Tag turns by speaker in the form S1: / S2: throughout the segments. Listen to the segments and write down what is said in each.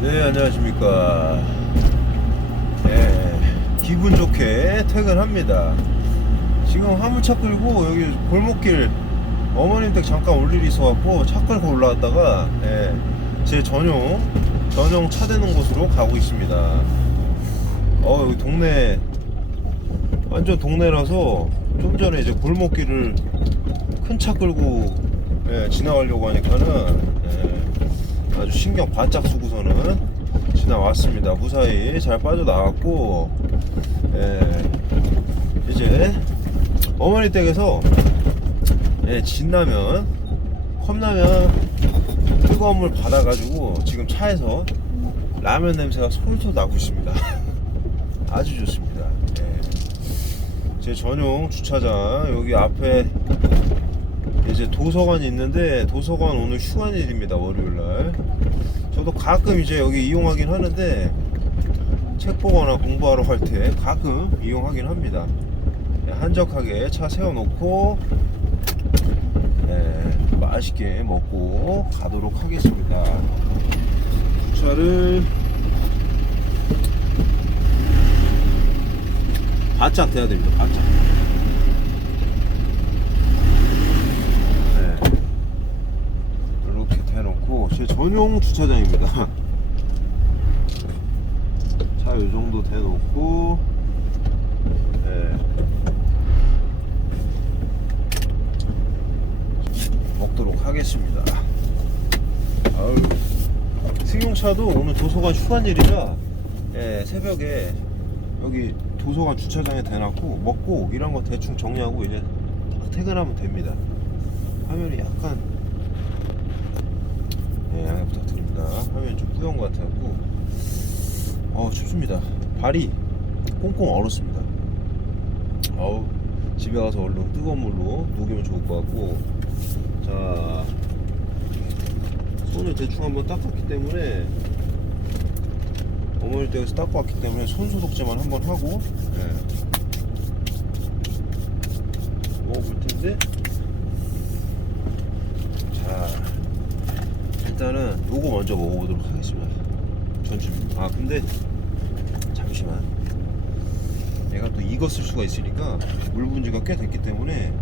S1: 네, 안녕하십니까. 네, 기분 좋게 퇴근합니다. 지금 화물차 끌고 여기 골목길 어머님 댁 잠깐 올 일이 있어갖고 차 끌고 올라왔다가 예, 제 전용 전용 차 대는 곳으로 가고 있습니다. 어 여기 동네 완전 동네라서 좀 전에 이제 골목길을 큰 차 끌고 예, 지나가려고 하니까는 예, 아주 신경 바짝 쓰고서는 지나왔습니다. 무사히 잘 빠져나왔고 예, 이제 어머니 댁에서 예, 진라면 컵라면 뜨거운 물 받아가지고 지금 차에서 라면 냄새가 솔솔 나고 있습니다. 아주 좋습니다. 예. 제 전용 주차장 여기 앞에 이제 도서관이 있는데 도서관 오늘 휴관일입니다 월요일날. 저도 가끔 이제 여기 이용하긴 하는데 책 보거나 공부하러 갈 때 가끔 이용하긴 합니다. 예, 한적하게 차 세워놓고 예, 맛있게 먹고 가도록 하겠습니다. 주차를 바짝 돼야 됩니다 바짝 네. 이렇게 대놓고 제 전용 주차장입니다. 차 요 정도 대놓고 네. 먹도록 하겠습니다. 아유, 승용차도 오늘 도서관 휴관일이라 예, 새벽에 여기 도서관 주차장에 대놨고 먹고 이런 거 대충 정리하고 이제 딱 퇴근하면 됩니다. 화면이 약간 네, 양해 부탁드립니다. 화면이 좀 뿌연 것 같아갖고 어 춥습니다. 발이 꽁꽁 얼었습니다. 어우 집에 가서 얼른 뜨거운 물로 녹이면 좋을 것 같고 자 손을 대충 한번 닦았기 때문에 어머니 댁에서 닦고 왔기 때문에 손 소독제만 한번 하고 네. 먹어볼 텐데 자 일단은 요거 먼저 먹어보도록 하겠습니다 전주 아 근데 잠시만 얘가 또 익었을 수가 있으니까 물 분지가 꽤 됐기 때문에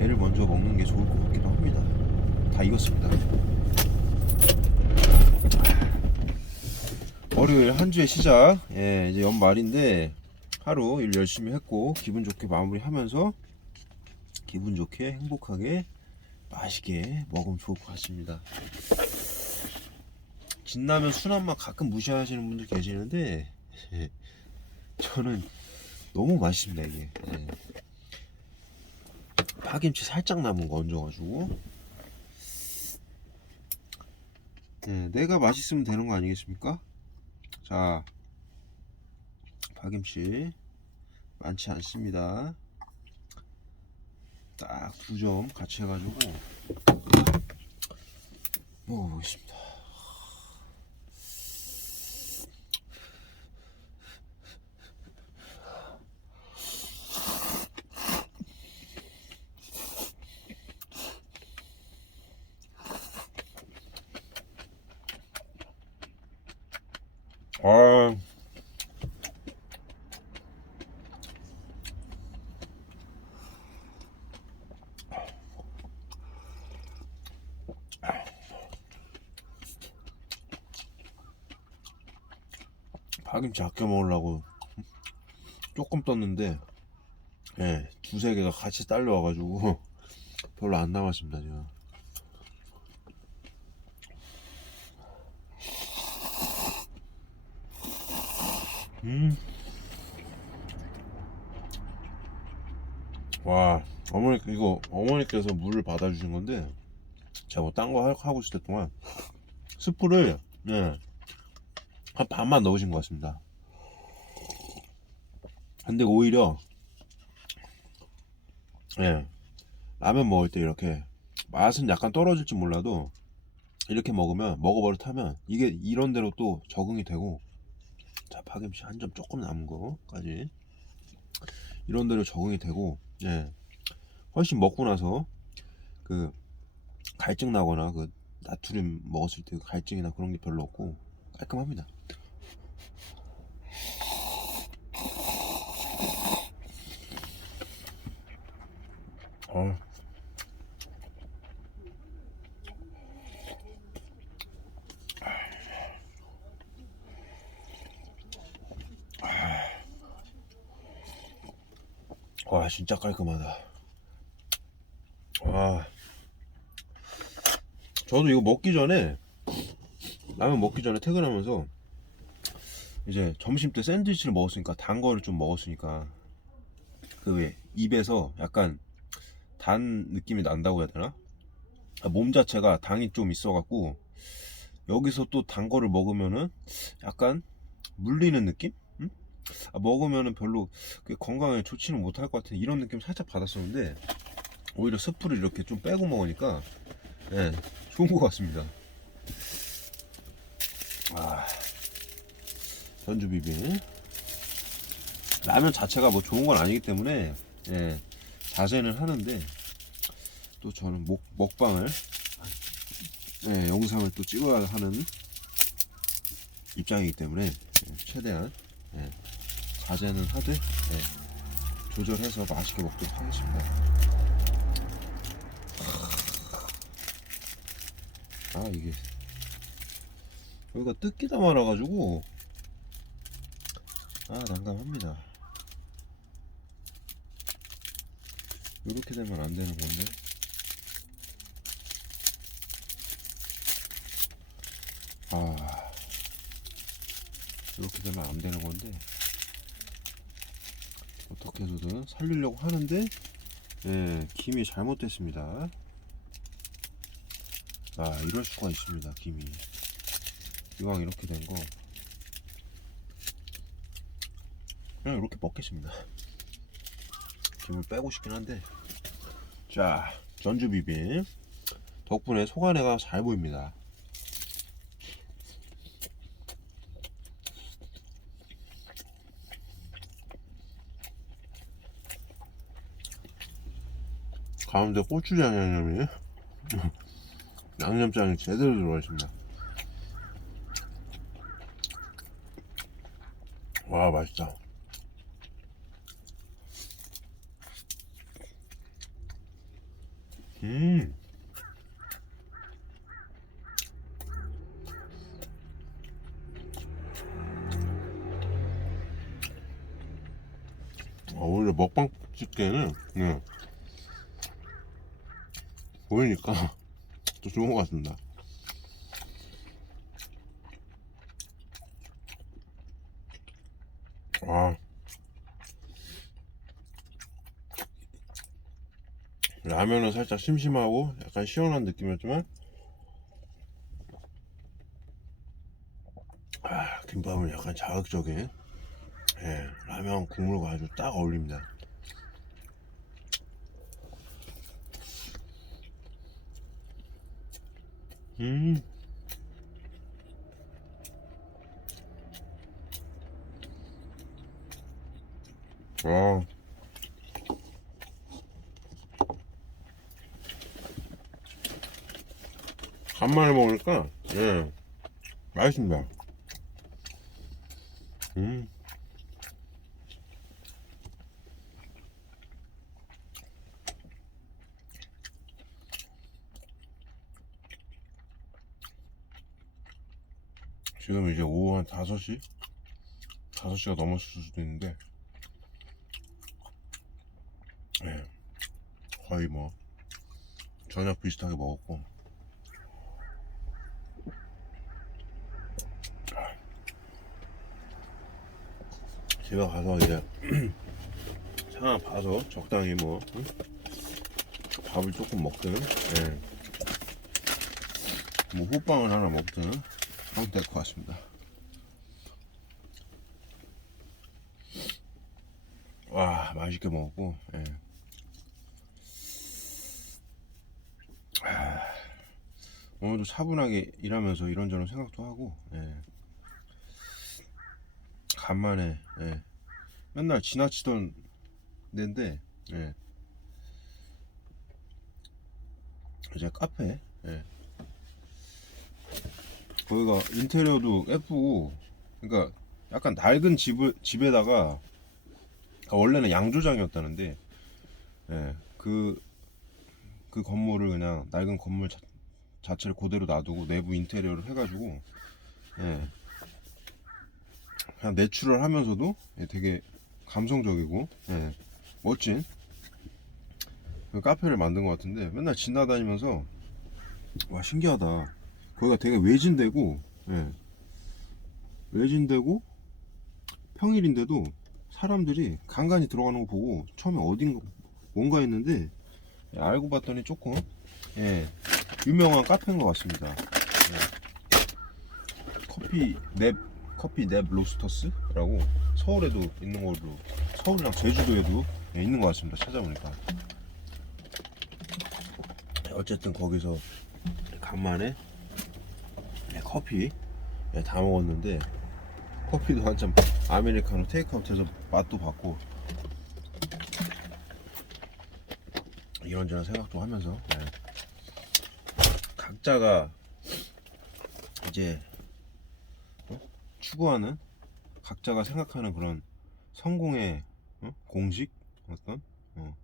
S1: 얘를 먼저 먹는 게 좋을 것 같기도 합니다. 다 익었습니다. 월요일 한 주의 시작. 예 이제 연말인데 하루 일 열심히 했고 기분 좋게 마무리하면서 기분 좋게 행복하게 맛있게 먹으면 좋을 것 같습니다. 진라면 순한 맛 가끔 무시하시는 분들 계시는데 예, 저는 너무 맛있습니다 이게. 예. 파김치 살짝 남은 거 얹어가지고 예, 내가 맛있으면 되는 거 아니겠습니까? 자 파김치 많지 않습니다. 딱 두 점 같이 해가지고 먹어보겠습니다. 아, 파김치 아껴 먹으려고 조금 떴는데 예, 두세 개가 같이 딸려와가지고 별로 안 남았습니다 지금 음. 와 어머니 이거 어머니께서 물을 받아주신 건데 제가 뭐 딴 거 하고 있을 때 동안 스프를 예, 한 반만 넣으신 것 같습니다. 근데 오히려 예 라면 먹을 때 이렇게 맛은 약간 떨어질지 몰라도 이렇게 먹으면 먹어버릇하면 이게 이런 대로 또 적응이 되고 자 파김치 한 점 조금 남은 거까지 이런 대로 적응이 되고 예 훨씬 먹고 나서 그 갈증 나거나 그 나트륨 먹었을 때 갈증이나 그런 게 별로 없고 깔끔합니다. 어. 와 진짜 깔끔하다. 와 저도 이거 먹기 전에 라면 먹기 전에 퇴근하면서 이제 점심 때 샌드위치를 먹었으니까 단 거를 좀 먹었으니까 그왜 입에서 약간 단 느낌이 난다고 해야 되나? 아, 몸 자체가 당이 좀 있어갖고 여기서 또 단 거를 먹으면은 약간 물리는 느낌? 응? 아, 먹으면은 별로 그 건강에 좋지는 못할 것 같은 이런 느낌 살짝 받았었는데 오히려 스프를 이렇게 좀 빼고 먹으니까 예, 좋은 것 같습니다. 아, 전주 비빔 라면 자체가 뭐 좋은 건 아니기 때문에 예, 자제는 하는데 또 저는 먹, 먹방을 예, 영상을 또 찍어야 하는 입장이기 때문에 예, 최대한 예, 자제는 하되 예, 조절해서 맛있게 먹도록 하겠습니다. 아 이게. 여기가 뜯기다 말아가지고 아 난감합니다. 이렇게 되면 안 되는 건데. 아 이렇게 되면 안 되는 건데 어떻게 해서든 살리려고 하는데 예 김이 잘못됐습니다. 아 이럴 수가 있습니다 김이. 이왕 이렇게 된 거. 그냥 이렇게 먹겠습니다. 김을 빼고 싶긴 한데. 자 전주 비빔. 덕분에 속안해가 잘 보입니다 가운데 고추장 양념이 양념장이 제대로 들어가 있습니다. 와 맛있다. 음. 아, 원래 먹방 찍기에는 네. 보이니까 또 좋은 것 같습니다. 아. 라면은 살짝 심심하고 약간 시원한 느낌이었지만 아, 김밥은 약간 자극적인 예, 라면 국물과 아주 딱 어울립니다. 음. 와. 간만에 먹으니까, 예, 맛있습니다. 음. 지금 이제 오후 한 5시? 5시가 넘었을 수도 있는데 예, 거의 뭐 저녁 비슷하게 먹었고 집에 가서 이제 상황 봐서 적당히 뭐 응? 밥을 조금 먹든 예. 뭐 호빵을 하나 먹든 하면 될것 같습니다. 와 맛있게 먹었고 예. 아, 오늘도 차분하게 일하면서 이런저런 생각도 하고 예. 간만에 예. 맨날 지나치던 데인데 예. 이제 카페 예. 거기가 인테리어도 예쁘고 그러니까 약간 낡은 집을 집에다가 아, 원래는 양조장이었다는데 예, 그, 그 건물을 그냥 낡은 건물 자, 자체를 그대로 놔두고 내부 인테리어를 해가지고 예, 그냥 내추럴 하면서도 예, 되게 감성적이고 예, 멋진 그 카페를 만든 것 같은데 맨날 지나다니면서 와 신기하다 거기가 되게 외진되고 예, 외진되고 평일인데도 사람들이 간간히 들어가는 거 보고 처음에 어딘가 뭔가 했는데 예, 알고 봤더니 조금 예, 유명한 카페인 것 같습니다. 예. 커피 넵 커피 넵 로스터스라고 서울에도 있는 걸로 서울이랑 제주도에도 예, 있는 것 같습니다. 찾아보니까 어쨌든 거기서 간만에 예, 커피 예, 다 먹었는데 커피도 한참 아메리카노 테이크아웃해서 맛도 봤고 이런저런 생각도 하면서 예. 각자가 이제 어? 추구하는 각자가 생각하는 그런 성공의 어? 공식 어떤 어,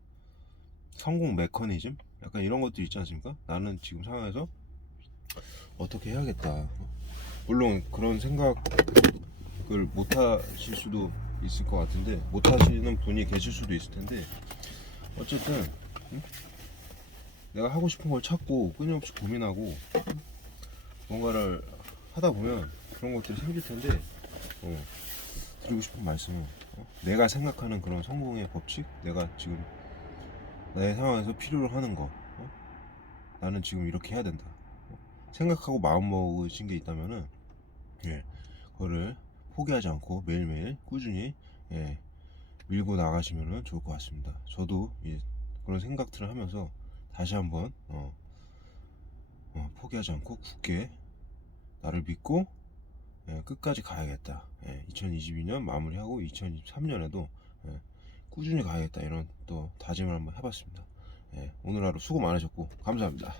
S1: 성공 메커니즘 약간 이런 것들 있지 않습니까? 나는 지금 상황에서 어떻게 해야겠다. 어? 물론 그런 생각을 못 하실 수도 있을 것 같은데 못 하시는 분이 계실 수도 있을 텐데 어쨌든 응? 내가 하고 싶은 걸 찾고 끊임없이 고민하고 응? 뭔가를 하다 보면 그런 것들이 생길 텐데 어, 드리고 싶은 말씀은 어? 내가 생각하는 그런 성공의 법칙 내가 지금 내 상황에서 필요로 하는 거 어? 나는 지금 이렇게 해야 된다 어? 생각하고 마음 먹으신 게 있다면은 예, 그거를 포기하지 않고 매일매일 꾸준히 예, 밀고 나가시면 좋을 것 같습니다. 저도 예, 그런 생각들을 하면서 다시 한번 어, 어, 포기하지 않고 굳게 나를 믿고 예, 끝까지 가야겠다. 예, 2022년 마무리하고 2023년에도 예, 꾸준히 가야겠다 이런 또 다짐을 한번 해봤습니다. 예, 오늘 하루 수고 많으셨고 감사합니다.